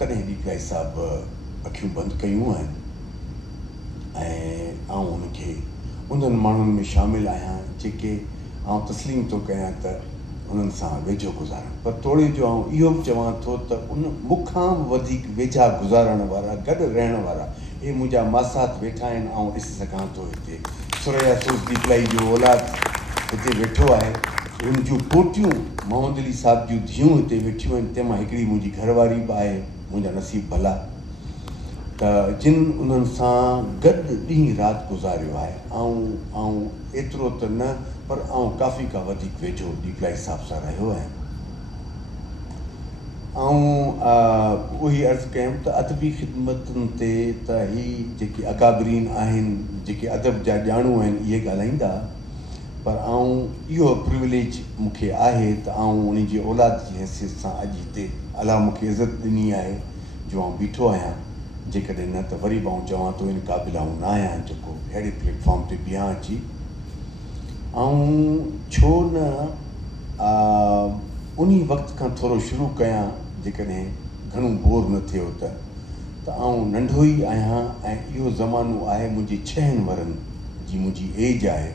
तॾहिं डीपीआई साहिबु अखियूं बंदि कयूं आहिनि ऐं आउं उनखे उन्हनि माण्हुनि में शामिलु आहियां जेके आउं तस्लीम थो कयां त उन्हनि सां वेझो गुज़ारण। पर तोड़े जो आउं इहो बि चवां थो त उन मूंखां बि वधीक वेझा गुज़ारण वारा, गॾु रहण वारा, इहे मुंहिंजा मासात वेठा आहिनि। आउं ॾिसी सघां थो हिते सुरैया सूस डीपलाई जो औलाद हिते वेठो आहे, उन जूं पोटियूं मोहम्मद अली साहिब जूं धीअरूं हिते वेठियूं आहिनि, तंहिंमां हिकिड़ी मुंहिंजी घरवारी बि आहे, मुंहिंजा नसीब भला त जिन उन्हनि सां गॾु ॾींहुं राति गुज़ारियो आहे। आउं एतिरो त न, पर आउं काफ़ी का वधीक वेझो डीपलाई साहिब सां रहियो आहियां। उही अर्ज़ु कयमि त अदबी ख़िदमतुनि ते त ही जेके अकाबरीन आहिनि, जेके अदब जा ॼाणू आहिनि, इहे ॻाल्हाईंदा, पर इहो प्रिविलेज मूंखे आहे त उन जी औलाद जी हैसियत सां अॼु हिते अलाह मूंखे इज़त ॾिनी आहे जो आउं बीठो आहियां। जेकॾहिं न त वरी बि आउं चवां थो इन क़ाबिल आउं न आहियां जेको अहिड़े प्लेटफॉर्म ते बीहां अची। छो न उन वक़्त खां थोरो शुरू कयां, जेकॾहिं घणो बोर न थियो त आउं नंढो ई आहियां ऐं इहो ज़मानो आहे मुंहिंजे 6 वरनि जी मुंहिंजी एज आहे।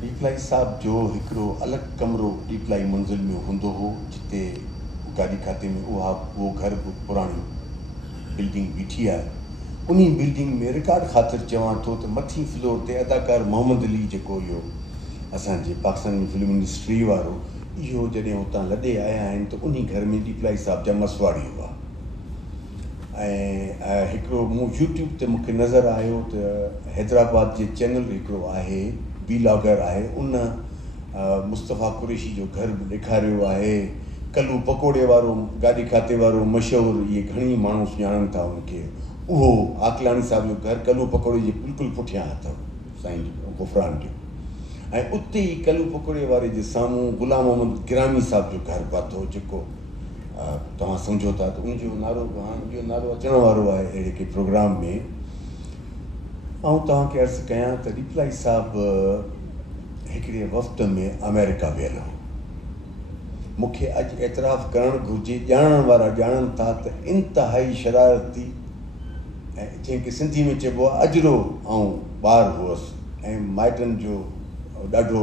डीपलाई साहिब जो हिकिड़ो अलॻि कमिरो डीपलाई मंज़िल में हूंदो हो, जिते गाॾी खाते में उहो घर बि पुराणी बिल्डिंग बीठी आहे। उन बिल्डिंग में रिकॉर्ड ख़ातिर चवां थो त मथीं फ्लोर ते अदाकार मोहम्मद अली, जेको इहो असांजे पाकिस्तानी फिल्म इंडस्ट्री वारो, इहो जॾहिं हुतां लॾे आया आहिनि त उन घर में डीपलाई साहिब जा मसवाड़ी हुआ। ऐं हिकिड़ो यूट्यूब ते मूंखे नज़र आयो त हैदराबाद जे चैनल हिकिड़ो आहे, वीलॉगर आहे, उन मुस्तफ़ा कुरैशी जो घर बि ॾेखारियो आहे। कल्लू पकोड़े वारो, गाॾी खाते वारो मशहूरु, इहे घणी माण्हू सुञाणनि था उनखे। उहो आकलाणी साहिब जो घर कल्लू पकोड़े जे बिल्कुलु पुठियां अथव, साईं गुफ़रान जो। ऐं उते ई कल्लू पकोड़े वारे जे साम्हूं गुलाम मोहम्मद गिरामी साहिब जो घर पातो, जेको तव्हां सम्झो था त उनजो नालो हाणे नालो अचण वारो आहे अहिड़े के प्रोग्राम में। तव्हांखे अर्ज़ु कयां त डीपलाई साहिबु हिकिड़े वफ़्त में अमेरिका वियल हो। मूंखे अॼु एतिराफ़ु करणु घुरिजे, ॼाणण वारा ॼाणनि था त इंतिहाई शरारती ऐं जंहिंखे सिंधी में चइबो आहे अजरो ॿार हुअसि, ऐं माइटनि जो ॾाढो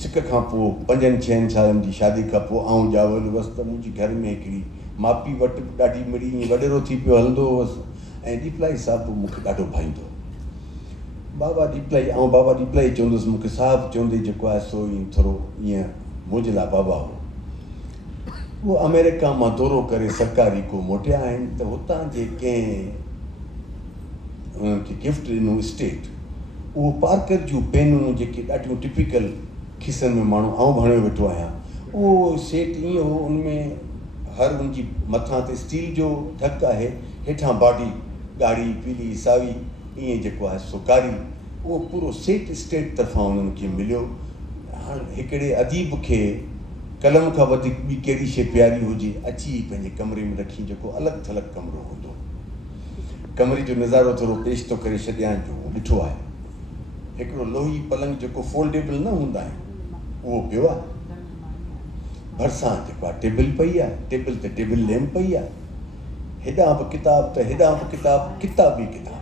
सिक खां पोइ 5-6 सालनि जी शादी खां पोइ ॼावल हुअसि त मुंहिंजी घर में हिकिड़ी माउ पीउ वटि ॾाढी मिड़ी ईअं वॾेरो थी पियो हलंदो हुअसि। ऐं डीपलाई साहिबु मूंखे ॾाढो भाईंदो। बाबा डीपलाई चवंदुसि मूंखे, साहिबु चवंदे जेको आहे सो ईअं थोरो ईअं मुंहिंजे लाइ बाबा हो। उहो अमेरिका मां दौरो करे सरकारी को मोटिया आहिनि त हुतां जे कंहिं उन्हनि खे गिफ्ट ॾिनो स्टेट, उहो पार्कर जूं पेनूं जेके ॾाढियूं टिपिकल खीसनि में माण्हू बि हणे वेठो आहियां, उहो सेट ईअं हो, उनमें हर उनजी मथां ते स्टील जो ढक आहे, हेठां बॉडी ॻाढ़ी पीली सावी ईअं जेको आहे सो कारी, उहो पूरो सेट स्टेट तरफ़ां उन्हनि खे मिलियो। हाणे हिकिड़े अदीब खे कलम खां वधीक ॿी कहिड़ी शइ प्यारी हुजे, अची पंहिंजे कमरे में रखी, जेको अलॻि थलॻि कमिरो हूंदो। कमरे जो नज़ारो थोरो पेश थो करे छॾियां, जो ॾिठो आहे हिकिड़ो लोही पलंग जेको फोल्डेबल न हूंदा आहिनि, उहो पियो आहे। भरिसां जेको आहे टेबल पई आहे, टेबल ते टेबल लैम्प पई आहे, हेॾां बि किताब त हेॾां बि किताब, किताब ई किताब।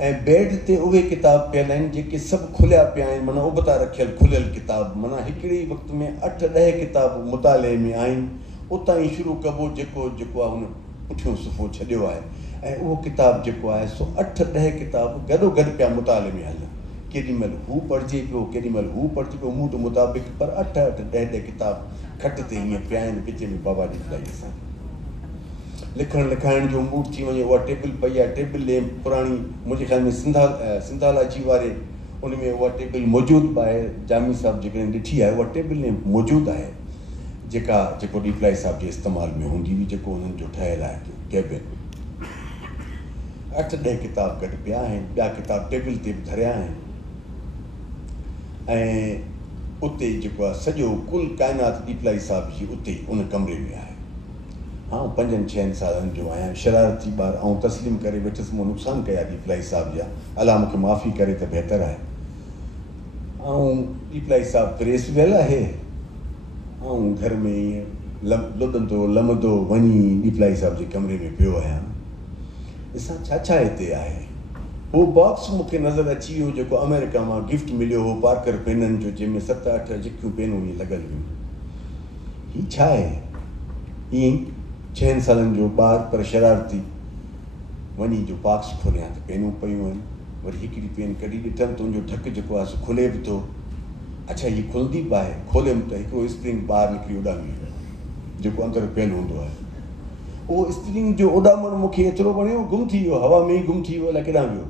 ऐं बेड ते उहे किताब पियल आहिनि जेके सभु खुलिया पिया आहिनि, माना उबता रखियल खुलियल किताब, माना हिकिड़े ई वक़्त में 8-10 किताब मुताले में आहिनि। उतां ई शुरू कबो जेको आहे हुन पुठियों सुफ़ो छॾियो आहे, ऐं उहो किताब जेको आहे सो 8-10 किताब गॾो गॾु पिया मुताले में हलनि। केॾी महिल हू पढ़िजे पियो, केॾी महिल हू पढ़िजे पियो, मूड मुताबिक़, पर 8-10 किताब खट ते हीअं पिया आहिनि। विच में बाबा डीपलाई सां लिखणु लिखाइण जो मूड थी वञे, उहा टेबल पई आहे, टेबल लैम्प पुराणी, मुंहिंजे ख़्याल में सिंधालाजी वारे उन में उहा टेबल मौजूदु बि आहे। जामी साहिबु जेकॾहिं ॾिठी आहे, उहा टेबल लैम्प मौजूदु आहे, जेको डीपलाई साहिब जे इस्तेमाल में हूंदी हुई, जेको उन्हनि जो ठहियलु आहे कैबिन। 8-10 किताब गॾु पिया आहिनि, ॿिया किताब टेबल ते बि धरिया आहिनि। ऐं उते जेको आहे सॼो कुल काइनात डीपलाई साहिब जी उते उन कमरे में आहे। 5-6 सालनि जो आहियां, शरारती ॿार, तस्लीम करे वेठुसि, मूं नुक़सान कया डीपलाई साहिब जा, अलाह मूंखे माफ़ी करे त बहितरु आहे। डीपलाई साहिबु प्रेस वियल आहे, घर में ईअं लुॾंदो लमंदो वञी डिपलाई साहिब जे कमरे में पियो आहियां। ॾिसां छा हिते आहे। उहो बॉक्स मूंखे नज़र अची वियो जेको अमेरिका मां गिफ्ट मिलियो हो पार्कर पेननि जो, जंहिंमें 7-8 जिकियूं पेनूं ईअं लॻल हुयूं। हीउ छा आहे? ईअं 6 सालनि जो ॿार पर शरारती वञी जो बॉक्स खोलियां त पेनूं पियूं आहिनि। वरी हिकिड़ी पेन कढी ॾिठमि त उनजो ढक जेको आहे सो खुले बि थो। अच्छा हीअ खुलंदी बि आहे। खोलियमि त हिकिड़ो स्प्रिंग ॿाहिरि निकिरी उॾामी वियो जेको अंदरि पियल हूंदो आहे। उहो स्प्रिंग जो उॾामण मूंखे एतिरो वणियो, गुम थी वियो, हवा में ई गुम थी वियो, अलाए केॾांहुं वियो।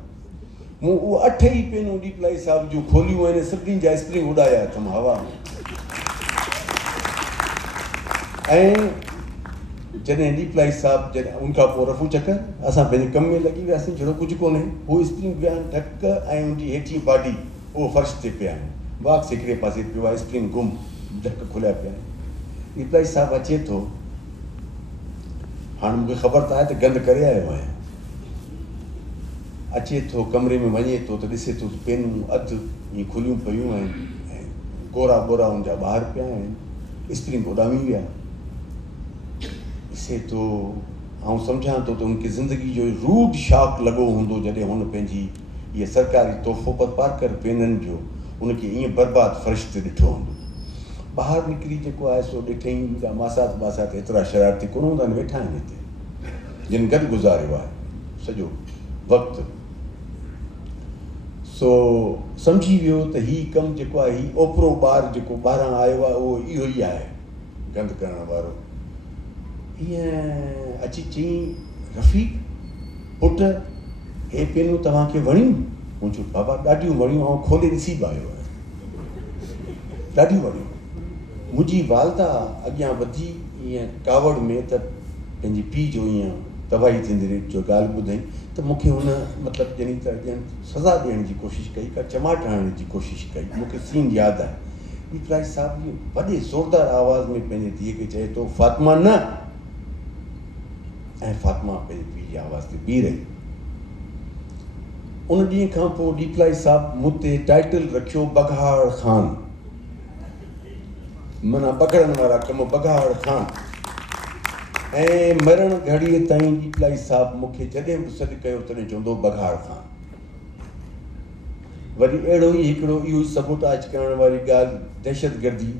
मूं उहो 8 ई पेनूं डिपलाई साहिब जूं खोलियूं आहिनि, सभिनी जा स्प्रिंग उॾाया अथमि हवा में। ऐं जॾहिं डिपलाई साहिब जॾहिं उनखां पोइ रफ़ू चकर असां पंहिंजे कम में लॻी वियासीं, जहिड़ो कुझु कोन्हे। हू स्प्रिंग पिया आहिनि, ढक ऐं उनजी हेठीं बॉडी उहो फर्श ते पिया आहिनि। बॉक्स हिकिड़े पासे पियो आहे, स्प्रिंग गुम, ढक खुलिया पिया आहिनि। डिपलाई साहिब अचे थो, हाणे मूंखे ख़बर त आहे त गंद करे आयो आहियां। अचे थो कमरे में वञे थो त ॾिसे थो पेनूं अधु ईअं खुलियूं पियूं आहिनि ऐं गोरा बोरा उनजा ॿाहिरि पिया आहिनि, स्प्रिंग उॾामी विया। ॾिसे थो, ऐं सम्झां थो त उनखे ज़िंदगी जो रूड शॉक लॻो हूंदो जॾहिं हुन पंहिंजी इहा सरकारी तोहफ़ो पर पार्कर पेननि जो उनखे ईअं बर्बादु फ़र्श ते ॾिठो हूंदो। ॿाहिरि निकिरी जेको आहे सो ॾिठईं मुंहिंजा मासात एतिरा शरारती कोन हूंदा आहिनि, वेठा आहिनि हिते, जिन गॾु गुज़ारियो आहे सॼो वक़्तु। सो सम्झी वियो त हीउ कमु जेको आहे, हीउ ओपिरो ॿारु जेको ॿाहिरां आयो आहे उहो इहो ई आहे गंद करण वारो। हीअं अची चईं, रफ़ीक पुटु हे पेनूं तव्हांखे वणियूं? मूं चयो बाबा ॾाढियूं वणियूं, ऐं खोले ॾिसी बि आयो आहे, ॾाढियूं वणियूं। मुंहिंजी वालदा अॻियां वधी ईअं कावड़ में त पंहिंजे पीउ जो ईअं तबाही थींदी जो ॻाल्हि ॿुधई त मूंखे हुन मतिलबु ॼणी त ॼण सज़ा ॾियण जी कोशिशि कई, का चमाट हणण जी कोशिशि कई। मूंखे सीन यादि आहे। डिपलाई साहिब इहो वॾे ज़ोरदार आवाज़ में पंहिंजे धीअ खे चए थो, फातिमा न। ऐं फातिमा पंहिंजे पीउ जी आवाज़ ते बीह रही। उन ॾींहं खां पोइ डिपलाई साहिब मूं ते टाइटल रखियो बघाड़ ख़ान, माना बघड़नि वारा कम बघाड़ ख़ान। ऐं मरण घड़ीअ ताईं डिपलाई साहिब मूंखे जॾहिं बि सॾु कयो तॾहिं चवंदो बघाड़ ख़ान। वरी अहिड़ो ई हिकिड़ो इहो ई सबोटाज करण वारी ॻाल्हि, दहशतगर्दी।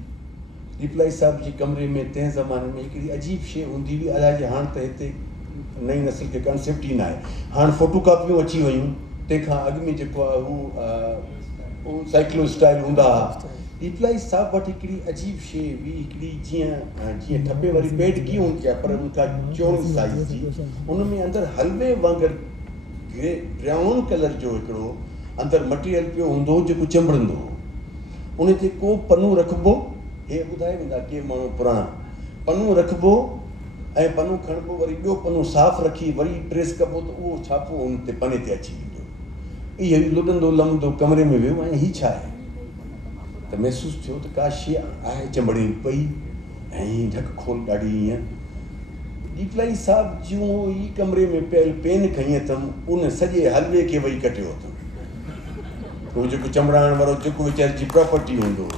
डिपलाई साहिब जे कमरे में तंहिं ज़माने में हिकिड़ी अजीब शइ हूंदी हुई, अलाए हाणे त हिते नई नस्ल खे कंसेप्ट ई न आहे। हाणे फ़ोटो कापियूं अची वयूं, तंहिंखां अॻु में जेको आहे हू साइक्लो स्टाइल हूंदा हुआ। डिपलाई साहिब वटि हिकिड़ी अजीब शइ हुई, हिकिड़ी जीअं ठपे वारी पेटकी हूंदी आहे पर उनखां चौड़ी साइज़ जी, उन में अंदरि हलवे वांगुरु ब्राउन कलर जो हिकिड़ो अंदरि मटीरियल पियो हूंदो जेको चंबड़ंदो हो। उन ते को पन्नो रखिबो, हे ॿुधाए वेंदा के माण्हू पुराणा, पन्नो रखिबो ऐं पन्नो खणिबो, वरी ॿियो पन्नो साफ़ु रखी वरी प्रेस कबो त उहो छापो उन ते पने ते अची वेंदो। इहो ई लुॾंदो लमंदो कमरे में वियो ऐं हीउ छा आहे त महसूसु थियो त का शइ आहे चंबड़ी पई ऐं ढक खोल ॾाढी ईअं। डिपलाई साहिब जूं ई कमरे में पियल पेन खई अथमि, उन सॼे हलवे खे वेही कटियो अथमि। उहो जेको चंबड़ाइण वारो जेको वीचारे जी प्रॉपर्टी हूंदो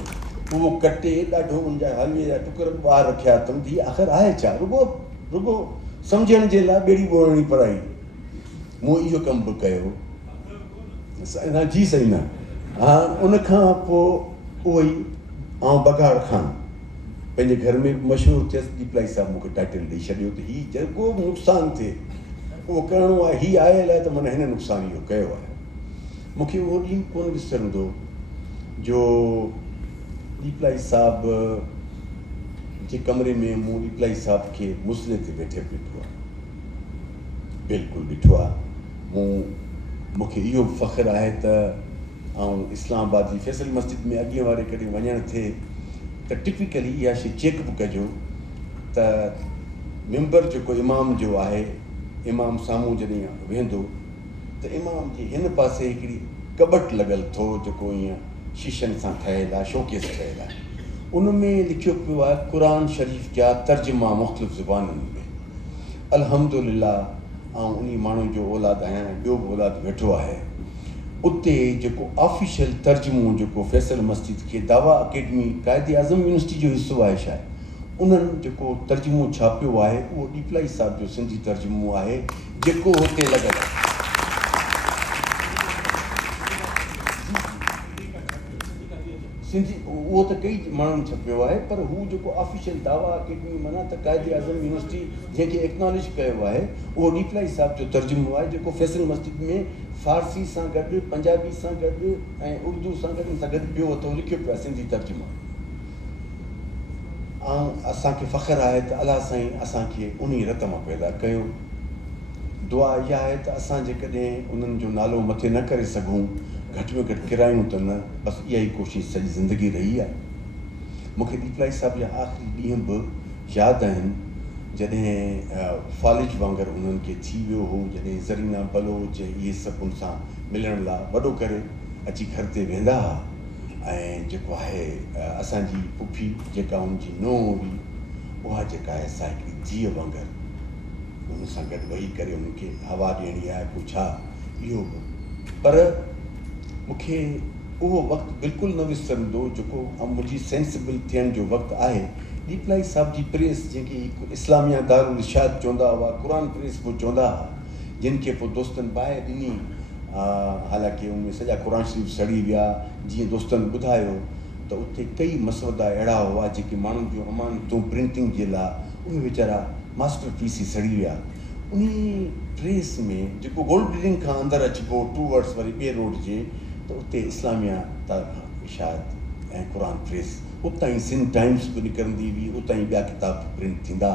उहो कटे ॾाढो उनजा हलवे जा टुकर ॿाहिरि रखिया अथमि। धीअ आख़िर आहे छा, रुगो सम्झण जे लाइ ॿेड़ी ॿोड़णी पढ़ाई। मूं इहो कमु बि कयो न, जी सही न। हा, उनखां पोइ उहो ई ऐं बघाड़ ख़ान पंहिंजे घर में मशहूरु थियसि। डिपलाई साहिब मूंखे टाइटल ॾेई छॾियो त हीउ जेको बि नुक़सानु थिए उहो करिणो आहे, हीउ आयल आहे त माना हिन नुक़सानु इहो कयो आहे। मूंखे उहो ॾींहुं कोन विसरंदो जो डिपलाई साहिब जे कमरे में मूं डिपलाई साहिब खे मुसले ते वेठे ॾिठो आहे, बिल्कुलु ॾिठो आहे। मूंखे इहो फ़ख़्रु आहे त ऐं इस्लामाबाद जी फैसल मस्जिद में अॻे वारे कॾहिं वञणु थिए त टिपिकली इहा शइ चेक बि कजो त मिंबर जेको इमाम जो आहे, इमाम साम्हूं जॾहिं वेंदो त इमाम जे हिन पासे हिकिड़ी कबट लॻल थो जेको ईअं शीशनि सां ठहियलु आहे, शोकेस ठहियलु आहे। उन में लिखियो पियो आहे क़ुरान शरीफ़ जा तर्जुमा मुख़्तलिफ़ ज़ुबानुनि में। अल्हम्दुलिल्लाह ऐं उन माण्हू जो औलाद आहियां, ॿियो बि औलाद वेठो आहे उते जेको ऑफिशियल तर्जुमो जेको फैसल मस्जिद खे दावा अकेडमी क़ाइद आज़म यूनिवर्सिटी जो हिसो आहे शायदि, उन्हनि जेको तर्जुमो छापियो आहे उहो डीपलाई साहिब जो सिंधी तर्जुमो आहे जेको हुते लॻल आहे। सिंधी उहो त कई माण्हुनि छपियो आहे, पर हू जेको ऑफिशियल दावा अकेडमी माना त क़ाइद आज़म यूनिवर्सिटी जंहिंखे एक्नॉलेज कयो आहे उहो डीपलाई साहिब जो तर्जुमो आहे जेको फैसल मस्जिद में फारसी सां गॾु, पंजाबी सां गॾु ऐं उर्दू सां गॾु ॿियो अथव लिखियो पियो आहे सिंधी तर्जुमो। ऐं असांखे फ़ख़्रु आहे त अलाह साईं असांखे उन रत मां पैदा कयो। दुआ इहा आहे त असां जेकॾहिं उन्हनि जो नालो मथे न करे सघूं, घटि में घटि किरायूं त न, बसि इहा ई कोशिशि सॼी ज़िंदगी रही आहे। मूंखे डीपलाई साहिब जा आख़िरी ॾींहं बि यादि आहिनि जॾहिं फालिज वांगुरु उन्हनि खे थी वियो हो, जॾहिं ज़रीना बलोच इहे सभु उन सां मिलण लाइ वॾो करे अची घर ते वेंदा हुआ। ऐं जेको आहे असांजी पुफी जेका उनजी नूंहुं हुई उहा जेका आहे सा हिकिड़ी धीअ वांगुरु उन सां गॾु वेही करे उनखे हवा ॾियणी आहे पोइ छा इहो बि। पर मूंखे उहो वक़्तु बिल्कुलु न विसरंदो जेको मुंहिंजी सेंसिबल थियण जो वक़्तु आहे। डीपलाई साहिब जी प्रेस जेकी इस्लामिया दारुल इरशाद चवंदा हुआ, क़ुरान प्रेस बि चवंदा हुआ, जिन खे पोइ दोस्तनि बाहि ॾिनी, हालांकि उनमें सॼा क़ुरान शरीफ़ सड़ी विया। जीअं दोस्तनि ॿुधायो त उते कई मसवदा अहिड़ा हुआ जेके माण्हुनि जूं अमानतूं प्रिंटिंग जे लाइ उहे वीचारा मास्टर पीस ई सड़ी विया। उन प्रेस में जेको गोल्ड बिल्डिंग खां अंदरि अचिबो टूवर्ड्स वरी ॿिए रोड जे, त उते इस्लामिया दारुल इरशाद ऐं क़ुरान प्रेस, उतां ई सिंध टाइम्स बि निकिरंदी हुई, उतां ई ॿिया किताब प्रिंट थींदा।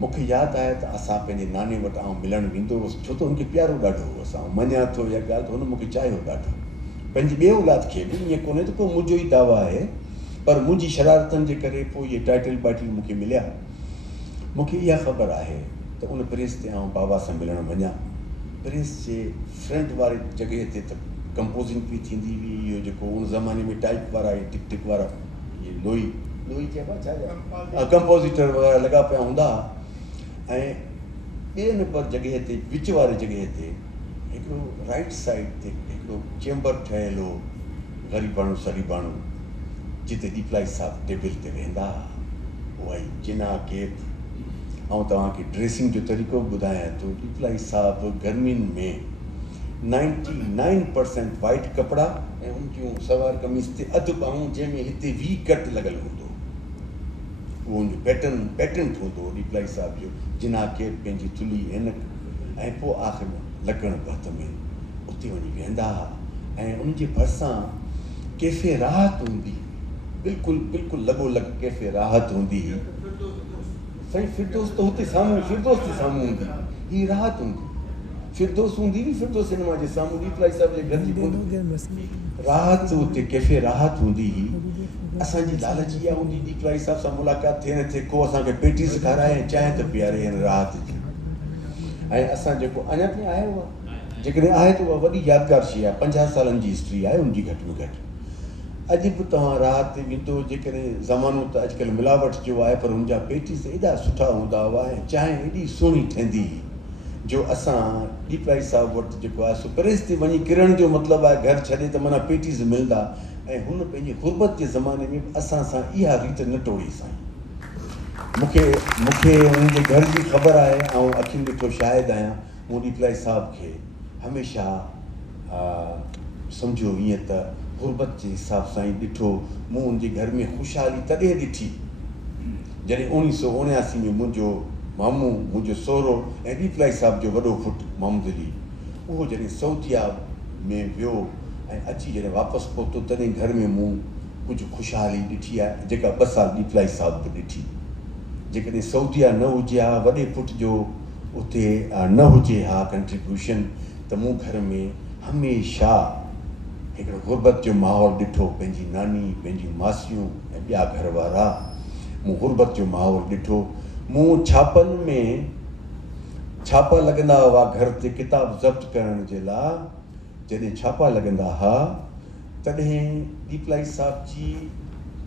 मूंखे यादि आहे त असां पंहिंजे नाने वटि आउं मिलणु वेंदो हुउसि, छो त हुनखे प्यारो ॾाढो हो असां, मञा थो इहा ॻाल्हि त हुन मूंखे चाहियो ॾाढो। पंहिंजी ॿिए औलाद खे बि ईअं कोन्हे त को मुंहिंजो ई दावा आहे, पर मुंहिंजी शरारतनि जे करे पोइ इहे टाइटल वाइटल मूंखे मिलिया। मूंखे इहा ख़बर आहे त उन प्रेस ते आउं बाबा सां मिलणु वञा। प्रेस जे फ्रंट वारे जॻह ते त कंपोज़िंग बि थींदी हुई, इहो जेको उन ज़माने में टाइप वारा इहे टिक टिक वारा इहे लोई चइबा छा कंपोज़िटर वग़ैरह लॻा पिया हूंदा। ऐं ॿिए नंबर जॻह ते विच वारे जॻह ते हिकिड़ो राइट साइड ते हिकिड़ो चेंबर ठहियलु हो, ग़रीबाणो सरीबाणो, जिते डीपलाई साहिब टेबल ते वेंदा। उहा ई जिना केप। ऐं तव्हांखे ड्रेसिंग जो तरीक़ो बि ॿुधायां थो। डीपलाई साहिब गर्मियुनि में 99% वाइट कपिड़ा ऐं उन जूं सलवार कमीज़ ते अधु ॿाहूं, जंहिंमें हिते वी कट लॻल हूंदो, उहो उनजो पैटर्न ठहंदो हो डीपलाई साहिब जो। जिना केप पंहिंजी थुली ऐनक, ऐं पोइ आख़िर में लकड़ भत में उते वञी वेंदा हुआ। ऐं उनजे भरिसां कैफ़े राहत हूंदी, बिल्कुलु लॻोलॻ कैफ़े राहत हूंदी हुई। साईं फिरदौस त हुते साम्हूं, फिरदौस जे साम्हूं हूंदी, हीअ राहत हूंदी। फिरदौस हूंदी हुई, फिरदौस सिनेमा जे साम्हूं डीपलाई साहिब जे घर जी राहत, हुते कैफ़े राहत हूंदी हुई। असांजी लालच इहा हूंदी डीपलाई साहिब सां मुलाक़ात थिए न थिए, को असांखे पेटीस खाराए चांहि त पीआरे हिन राहत जी। ऐं असां जेको अञा ताईं आहे उहा, जेकॾहिं आहे त उहा वॾी यादगार शइ आहे। 50 सालनि जी हिस्ट्री आहे उनजी घटि में घटि। अॼु बि तव्हां राहत ते वेंदो, जेकॾहिं ज़मानो त अॼुकल्ह मिलावट जो आहे, पर हुनजा पेटीस एॾा सुठा हूंदा हुआ ऐं चांहि एॾी सुहिणी ठहंदी हुई जो असां डीपलाई साहिब वटि जेको आहे सो प्रेस ते वञी किरण जो मतिलबु आहे घर छॾे त माना पेटीस मिलंदा। ऐं हुन पंहिंजी ग़ुर्बत जे ज़माने में असां सां इहा रीत न टोड़ी साईं। मूंखे हुनजे घर जी ख़बर आहे, ऐं अखियुनि ॾिठो शाहिदु आहियां। मूं डीपलाई साहिब खे हमेशह सम्झो ईअं त ग़ुर्बत जे हिसाब सां ई ॾिठो। मूं हुनजे घर में ख़ुशहाली तॾहिं ॾिठी जॾहिं 1979 में मुंहिंजो मामू, मुंहिंजो सहुरो ऐं डीपलाई साहिब जो वॾो पुटु मोहम्मद अली, उहो जॾहिं सऊदिया में वियो ऐं अची जॾहिं वापसि पहुतो, तॾहिं घर में मूं कुझु ख़ुशहाली ॾिठी आहे, जेका 2 साल डीपलाई साहिब बि ॾिठी। जेकॾहिं सऊदिया न हुजे हा, वॾे पुट जो उते न हुजे हा कंट्रीब्यूशन, त मूं घर में हमेशह हिकिड़ो ग़ुर्बत जो माहौल ॾिठो। पंहिंजी नानी, पंहिंजी मासियूं ऐं ॿिया घर वारा, मूं ग़ुर्बत जो माहौल ॾिठो। मूं छापनि में छापा लॻंदा हुआ घर ते किताब ज़ब्त करण जे लाइ, जॾहिं छापा लॻंदा हुआ तॾहिं डीपलाई साहिब जी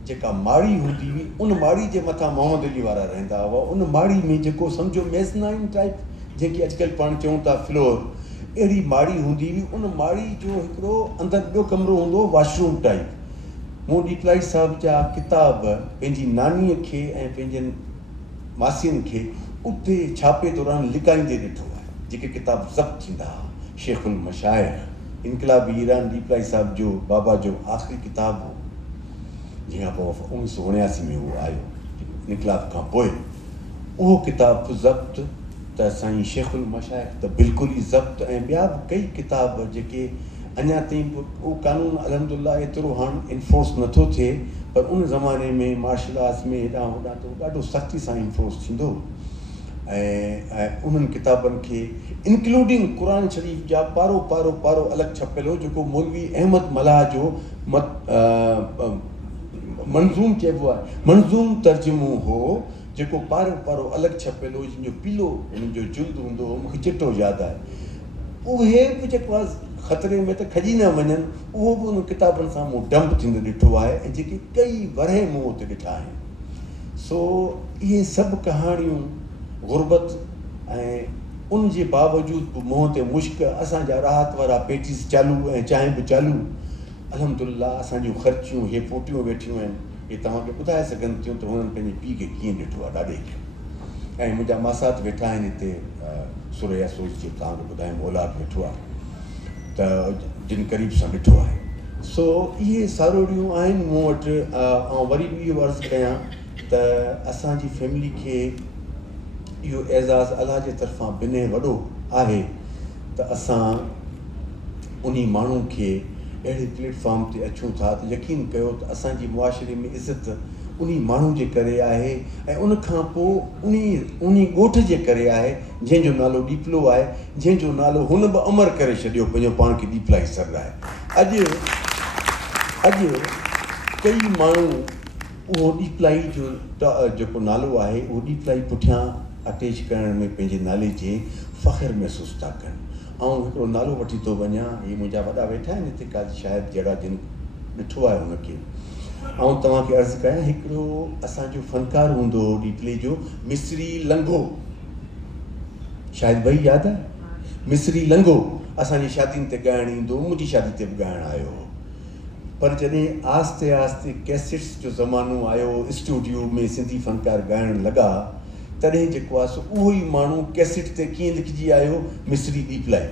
जेका माड़ी हूंदी हुई, उन माड़ी जे मथां मोहम्मद अली वारा रहंदा हुआ। उन माड़ी में जेको सम्झो मेज़नाइन टाइप, जंहिंखे अॼुकल्ह पाण चऊं था फ्लोर, अहिड़ी माड़ी हूंदी हुई। उन माड़ी जो हिकिड़ो अंदरि ॿियो कमिरो हूंदो वॉशरूम टाइप। मूं ॾीपलाई साहिब जा किताब पंहिंजी नानीअ खे ऐं पंहिंजनि मासियुनि खे उते छापे दौरान लिकाईंदे ॾिठो आहे, जेके किताब ज़ब्त थींदा हुआ। शेखुल मशाइख़ इनकलाबी ईरान ॾीपलाई साहिब जो बाबा जो आख़िरी किताबु हो, जंहिंखां पोइ 1979 में उहो आयो, इनकलाब खां पोइ उहो किताबु ज़ब्त त साईं शेखुल मशाइख़ त बिल्कुलु ई ज़ब्त, ऐं ॿिया बि कई किताब जेके अञा ताईं बि उहो कानून अल्हम्दुलिल्लाह एतिरो हाणे इन्फोर्स नथो थिए, पर उन ज़माने में मार्शल आर्ट्स में हेॾां होॾां त ॾाढो सख़्ती सां इन्फोर्स थींदो। ऐं उन्हनि किताबनि खे इंक्लूडिंग क़ुरान शरीफ़ जा पारो पारो पारो अलॻि छपियल हो, जेको मौलवी अहमद मलाह जो मंज़ूम चइबो आहे, मंज़ूम तर्जुमो हो, जेको पारो पारो अलॻि छपियल हो, जंहिंजो पीलो हुन जो जुल्द हूंदो हो, मूंखे चिटो यादि आहे। उहे बि जेको आहे ख़तरे में त खजी न वञनि, उहो बि उन किताबनि सां मूं डंप थींदो ॾिठो आहे, ऐं जेके कई वरहे मूं उते ॾिठा आहिनि। सो इहे सभु कहाणियूं गुरबत ऐं उन जे बावजूदि बि मुंहं ते मुश्क, असांजा राहत वारा पेटीस चालू ऐं चांहि बि चालू, अल्हम्दुलिल्लाह असांजूं ख़र्चियूं इहे पोटियूं वेठियूं आहिनि, इहे तव्हांखे ॿुधाए सघनि थियूं त हुननि पंहिंजे पीउ खे कीअं ॾिठो आहे, ॾाढे खे। ऐं मुंहिंजा मासात वेठा आहिनि हिते, सुरैया सोच जो तव्हांखे ॿुधायूं औलाद वेठो आहे, त जिन क़रीब सां ॾिठो आहे। सो इहे सारोड़ियूं आहिनि मूं वटि। ऐं वरी बि इहो अर्ज़ु कयां त असांजी फैमिली खे इहो एज़ाज़ु अलाह जे तरफ़ां बिने वॾो आहे त असां उन माण्हू खे अहिड़े प्लेटफॉर्म ते अचूं था त यकीन कयो त असांजी मुआशिरे में इज़त उन माण्हू जे करे आहे, ऐं उन खां पोइ उन ॻोठ जे करे आहे जंहिंजो नालो ॾीपलो आहे, जंहिंजो नालो हुन बि अमर करे छॾियो, पंहिंजो पाण खे ॾीपलाई सर आहे। अॼु कई माण्हू उहो ॾीपलाई जो जेको नालो आहे उहो ॾीपलाई पुठियां अटैच करण में पंहिंजे नाले जे फ़ख़्रु महसूसु था कनि। ऐं हिकिड़ो नालो वठी थो वञा, इहे मुंहिंजा वॾा वेठा आहिनि हिते का शायदि जहिड़ा जिन ॾिठो आहे हुनखे। ऐं तव्हांखे अर्ज़ु कयां, हिकिड़ो असांजो फ़नकार हूंदो हो ॾीपले जो, मिस्री लंघो, शायदि भई यादि आहे, मिस्री लंघो असांजी शादियुनि ते ॻाइणु ईंदो, मुंहिंजी शादी ते बि ॻाइणु आयो हो। पर जॾहिं आहिस्ते आहिस्ते कैसेट्स जो ज़मानो आयो, स्टूडियो में सिंधी फ़नकार ॻाइणु लॻा, तॾहिं जेको आहे सो उहो ई माण्हू कैसेट ते कीअं लिखिजी आयो, मिस्री ॾीपलाई।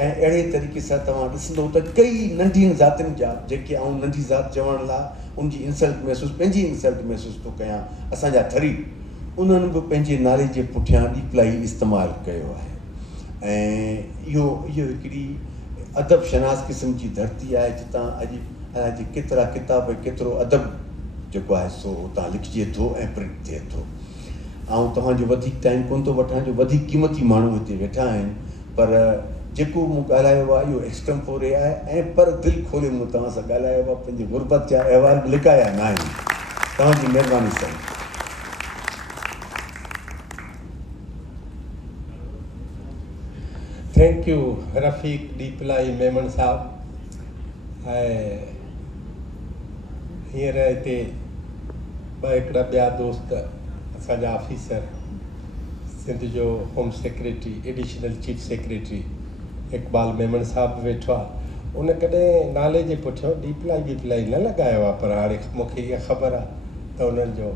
ऐं अहिड़े तरीक़े सां तव्हां ॾिसंदो त कई नंढियुनि ज़ातियुनि जा, जेके आउं नंढी ज़ात चवण लाइ उनजी इंसल्ट महसूसु, पंहिंजी इंसल्ट महसूसु थो कयां, असांजा थरी, उन्हनि बि पंहिंजे नाले जे पुठियां ॾीपलाई इस्तेमालु कयो आहे। ऐं इहो हिकिड़ी अदब शनास क़िस्म जी धरती आहे, जितां अॼु केतिरा किताब, केतिरो अदब जेको आहे सो उतां लिखिजे थो ऐं प्रिंट थिए थो। ऐं तव्हांजो वधीक टाइम कोन थो वठां, जो वधीक क़ीमती माण्हू हिते वेठा आहिनि, पर जेको मूं ॻाल्हायो आहे इहो एक्सटेम्पोरे आहे, ऐं पर दिलि खोले मूं तव्हां सां ॻाल्हायो आहे, पंहिंजे गुरबत जा अहवाल बि लिकाया न आहिनि। तव्हांजी महिरबानी साईं। थैंक यू रफ़ीक ॾीपलाई मेमन साहब। ऐं हींअर हिते हिकिड़ा ॿिया दोस्त, असांजा ऑफिसर, सिंध जो home secretary, additional chief secretary Iqbal Memon sahib वेठो आहे। उन कॾहिं नाले जे पुठियां ॾीपलाई न लॻायो आहे, पर हाणे मूंखे इहा ख़बर आहे त उन्हनि जो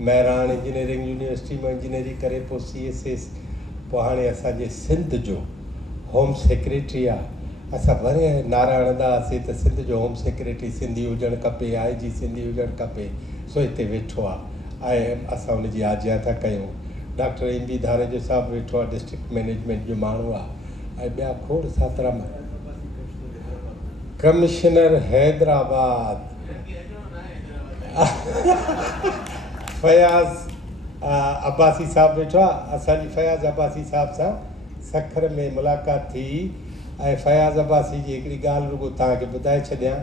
महिराण इंजीनियरिंग यूनिवर्सिटी में इंजीनियरिंग करे पोइ CSS, पोइ हाणे असांजे सिंध जो होम सेक्रेटरी आहे। असां वरी नारा हणंदा हुआसीं त सिंध जो होम सेक्रेटरी सिंधी हुजणु खपे, IG सिंधी हुजणु खपे, सो हिते वेठो आहे ऐं असां हुनजी आजियां था कयूं। डॉक्टर MB धारेजो साहिबु वेठो आहे, डिस्ट्रिक्ट मैनेजमेंट जो माण्हू आहे। ऐं ॿिया खोड़ सातरा कमिश्नर हैदराबाद फयाज़ अब्बासी साहिबु वेठो आहे। असांजी फयाज़ अब्बासी साहिब सां सखर में मुलाक़ात थी, ऐं फयाज़ अब्बासी जी हिकिड़ी ॻाल्हि रुॻो तव्हांखे ॿुधाए छॾियां